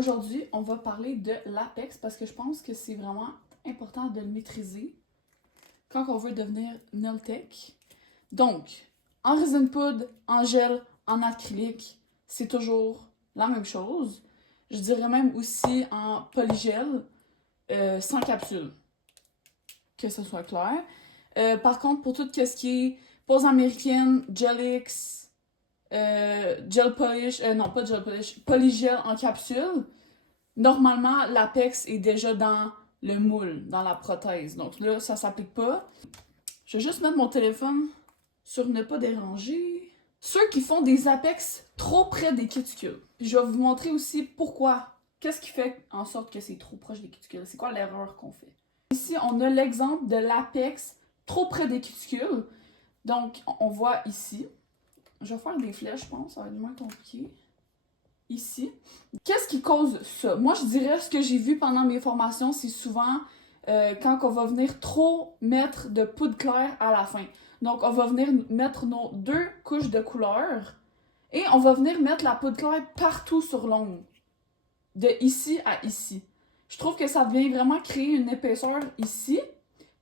aujourd'hui, on va parler de l'apex parce que je pense que c'est vraiment important de le maîtriser quand on veut devenir nail tech. Donc, en résine poudre, en gel, en acrylique, c'est toujours la même chose. Je dirais même aussi en polygel, sans capsule, que ce soit clair. Par contre, pour tout ce qui est pose américaine, Gelix, gel polish, non pas gel polish, polygel en capsule, normalement l'apex est déjà dans le moule, dans la prothèse. Donc là, ça s'applique pas. Je vais juste mettre mon téléphone sur ne pas déranger. Ceux qui font des apex trop près des cuticules. Je vais vous montrer aussi pourquoi. Qu'est-ce qui fait en sorte que c'est trop proche des cuticules? C'est quoi l'erreur qu'on fait? Ici, on a l'exemple de l'apex trop près des cuticules. Donc, on voit ici. Je vais faire des flèches, je pense. Ça va être moins compliqué. Ici. Qu'est-ce qui cause ça? Moi, je dirais ce que j'ai vu pendant mes formations, c'est souvent quand on va venir trop mettre de poudre claire à la fin. Donc, on va venir mettre nos 2 couches de couleur et on va venir mettre la poudre claire partout sur l'ongle. De ici à ici. Je trouve que ça vient vraiment créer une épaisseur ici.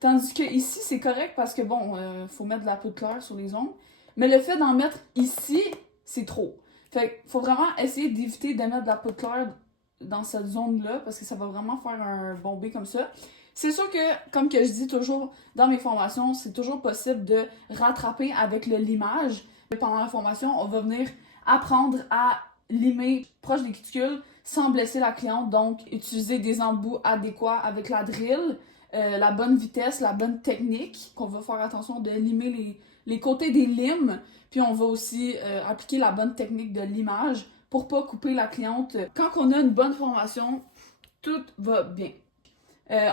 Tandis que ici, c'est correct parce que bon, faut mettre de la poudre claire sur les ongles. Mais le fait d'en mettre ici, c'est trop. Fait qu'il faut vraiment essayer d'éviter de mettre de la poudre claire dans cette zone-là parce que ça va vraiment faire un bombé comme ça. C'est sûr que, comme que je dis toujours dans mes formations, c'est toujours possible de rattraper avec le limage. Pendant la formation, on va venir apprendre à limer proche des cuticules sans blesser la cliente. Donc, utiliser des embouts adéquats avec la drill, la bonne vitesse, la bonne technique. On va faire attention de limer les côtés des limes. Puis on va aussi appliquer la bonne technique de limage pour pas couper la cliente. Quand on a une bonne formation, tout va bien.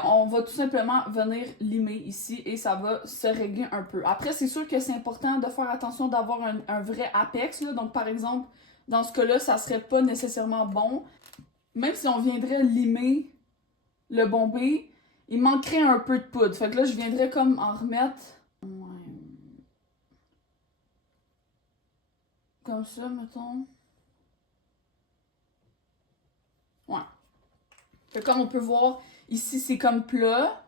On va tout simplement venir limer ici et ça va se régler un peu. Après, c'est sûr que c'est important de faire attention d'avoir un vrai apex. Là. Donc, par exemple, dans ce cas-là, ça serait pas nécessairement bon. Même si on viendrait limer le bombé, il manquerait un peu de poudre. Fait que là, je viendrais comme en remettre. Comme ça, mettons. Ouais. Fait que comme on peut voir, ici c'est comme plat.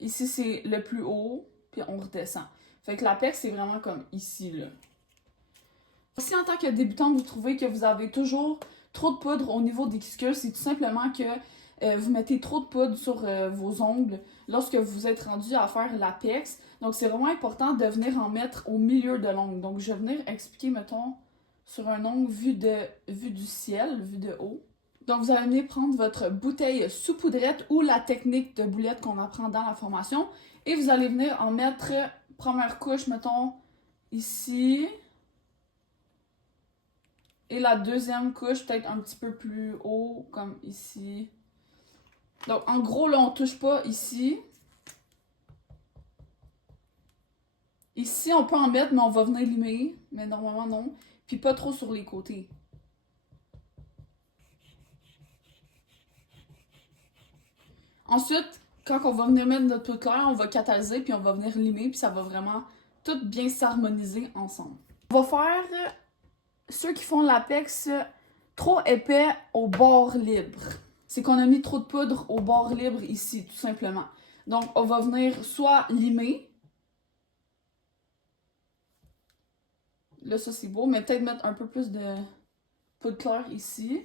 Ici c'est le plus haut. Puis on redescend. Fait que l'apex c'est vraiment comme ici, là. Si en tant que débutante, vous trouvez que vous avez toujours trop de poudre au niveau des cuticles, c'est tout simplement que vous mettez trop de poudre sur vos ongles lorsque vous êtes rendu à faire l'apex. Donc c'est vraiment important de venir en mettre au milieu de l'ongle. Donc je vais venir expliquer, mettons, sur un ongle vu du ciel, vu de haut. Donc vous allez venir prendre votre bouteille saupoudrette ou la technique de boulette qu'on apprend dans la formation et vous allez venir en mettre première couche, mettons, ici. Et la deuxième couche, peut-être un petit peu plus haut, comme ici. Donc, en gros, là, on touche pas ici. Ici, on peut en mettre, mais on va venir limer. Mais normalement, non. Puis pas trop sur les côtés. Ensuite, quand on va venir mettre notre poudre claire, on va catalyser, puis on va venir limer, puis ça va vraiment tout bien s'harmoniser ensemble. On va faire ceux qui font l'apex trop épais au bord libre. C'est qu'on a mis trop de poudre au bord libre ici, tout simplement. Donc, on va venir soit limer. Là, ça, c'est beau, mais peut-être mettre un peu plus de poudre claire ici.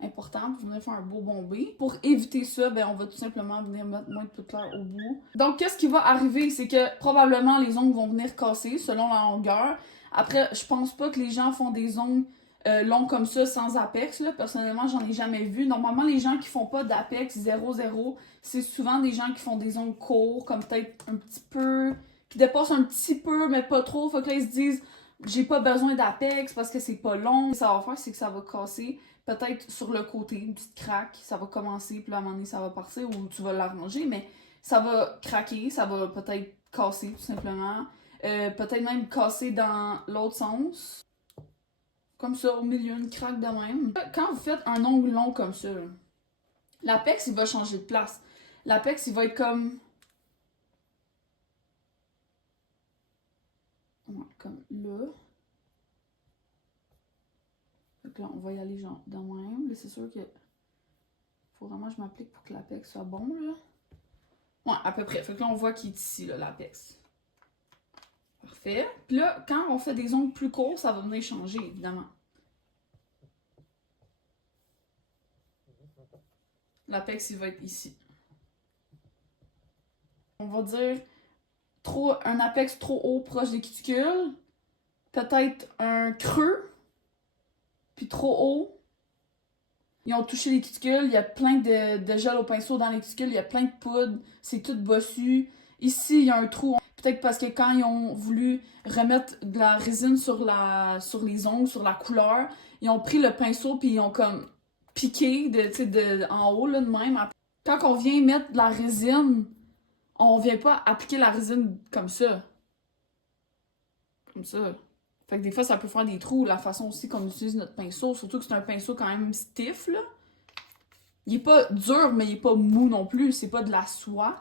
Important pour venir faire un beau bombé. Pour éviter ça, ben, on va tout simplement venir mettre moins de poudre claire au bout. Donc, qu'est-ce qui va arriver? C'est que probablement les ongles vont venir casser selon la longueur. Après, je pense pas que les gens font des ongles longs comme ça sans apex. Là. Personnellement, j'en ai jamais vu. Normalement, les gens qui font pas d'apex 0-0, c'est souvent des gens qui font des ongles courts, comme peut-être un petit peu, qui dépassent un petit peu, mais pas trop. Fait que là, ils se disent, j'ai pas besoin d'apex parce que c'est pas long. Ce que ça va faire, c'est que ça va casser. Peut-être sur le côté, une petite craque, ça va commencer, puis à un moment donné, ça va partir, ou tu vas l'arranger, mais ça va craquer, ça va peut-être casser, tout simplement. Peut-être même casser dans l'autre sens. Comme ça, au milieu, une craque de même. Quand vous faites un ongle long comme ça, l'apex, il va changer de place. L'apex, il va être comme... Ouais, comme là. que là, on va y aller genre de même. Là, c'est sûr que faut vraiment que je m'applique pour que l'apex soit bon, là. Ouais, à peu près. Fait que là, on voit qu'il est ici, là, l'apex. Parfait. Puis là, quand on fait des ongles plus courts, ça va venir changer, évidemment. L'apex, il va être ici. On va dire un apex trop haut, proche des cuticules. Peut-être un creux. Puis trop haut. Ils ont touché les cuticules. Il y a plein de gel au pinceau dans les cuticules. Il y a plein de poudre. C'est tout bossu. Ici, il y a un trou. Peut-être parce que quand ils ont voulu remettre de la résine sur les ongles, sur la couleur, ils ont pris le pinceau puis ils ont comme piqué en haut, là, de même. Quand on vient mettre de la résine, on vient pas appliquer la résine comme ça. Comme ça. Fait que des fois, ça peut faire des trous. La façon aussi qu'on utilise notre pinceau, surtout que c'est un pinceau quand même stiff, là. Il est pas dur, mais il est pas mou non plus. C'est pas de la soie.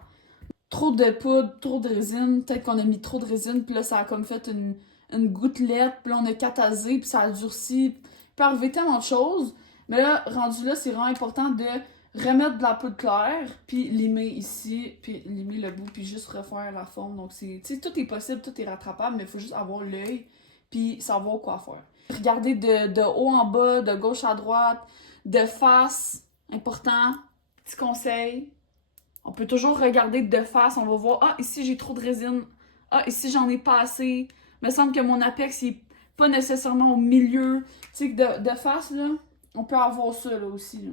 Trop de poudre, trop de résine. Peut-être qu'on a mis trop de résine, puis là, ça a comme fait une gouttelette, puis là, on a catasé, puis ça a durci. Il peut arriver tellement de choses. Mais là, rendu là, c'est vraiment important de remettre de la poudre claire, puis limer ici, puis limer le bout, puis juste refaire la forme. Donc, tu sais, tout est possible, tout est rattrapable, mais il faut juste avoir l'œil, puis savoir quoi faire. Regardez de haut en bas, de gauche à droite, de face, important, petit conseil. On peut toujours regarder de face, on va voir, ah, ici j'ai trop de résine, ah, ici j'en ai pas assez. Il me semble que mon apex, il est pas nécessairement au milieu. Tu sais, de face, là, on peut avoir ça, là, aussi, là.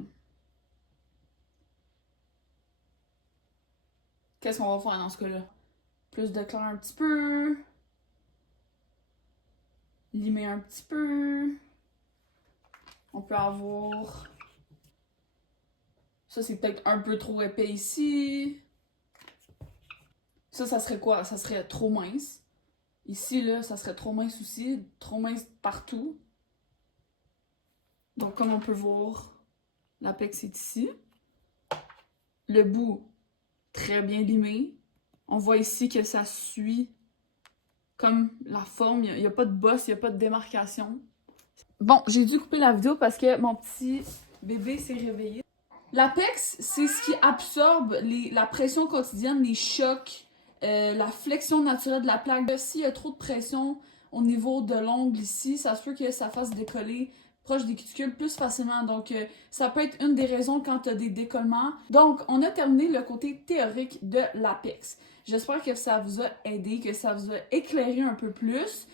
Qu'est-ce qu'on va faire dans ce cas-là? Plus de clair un petit peu. Limer un petit peu. On peut avoir... Ça, c'est peut-être un peu trop épais ici. Ça serait quoi? Ça serait trop mince. Ici, là, ça serait trop mince aussi. Trop mince partout. Donc, comme on peut voir, l'apex est ici. Le bout, très bien limé. On voit ici que ça suit comme la forme. Il n'y a pas de bosse, il n'y a pas de démarcation. Bon, j'ai dû couper la vidéo parce que mon petit bébé s'est réveillé. L'apex, c'est ce qui absorbe la pression quotidienne, les chocs, la flexion naturelle de la plaque. S'il y a trop de pression au niveau de l'ongle ici, ça se peut que ça fasse décoller proche des cuticules plus facilement. Donc, ça peut être une des raisons quand tu as des décollements. Donc, on a terminé le côté théorique de l'apex. J'espère que ça vous a aidé, que ça vous a éclairé un peu plus.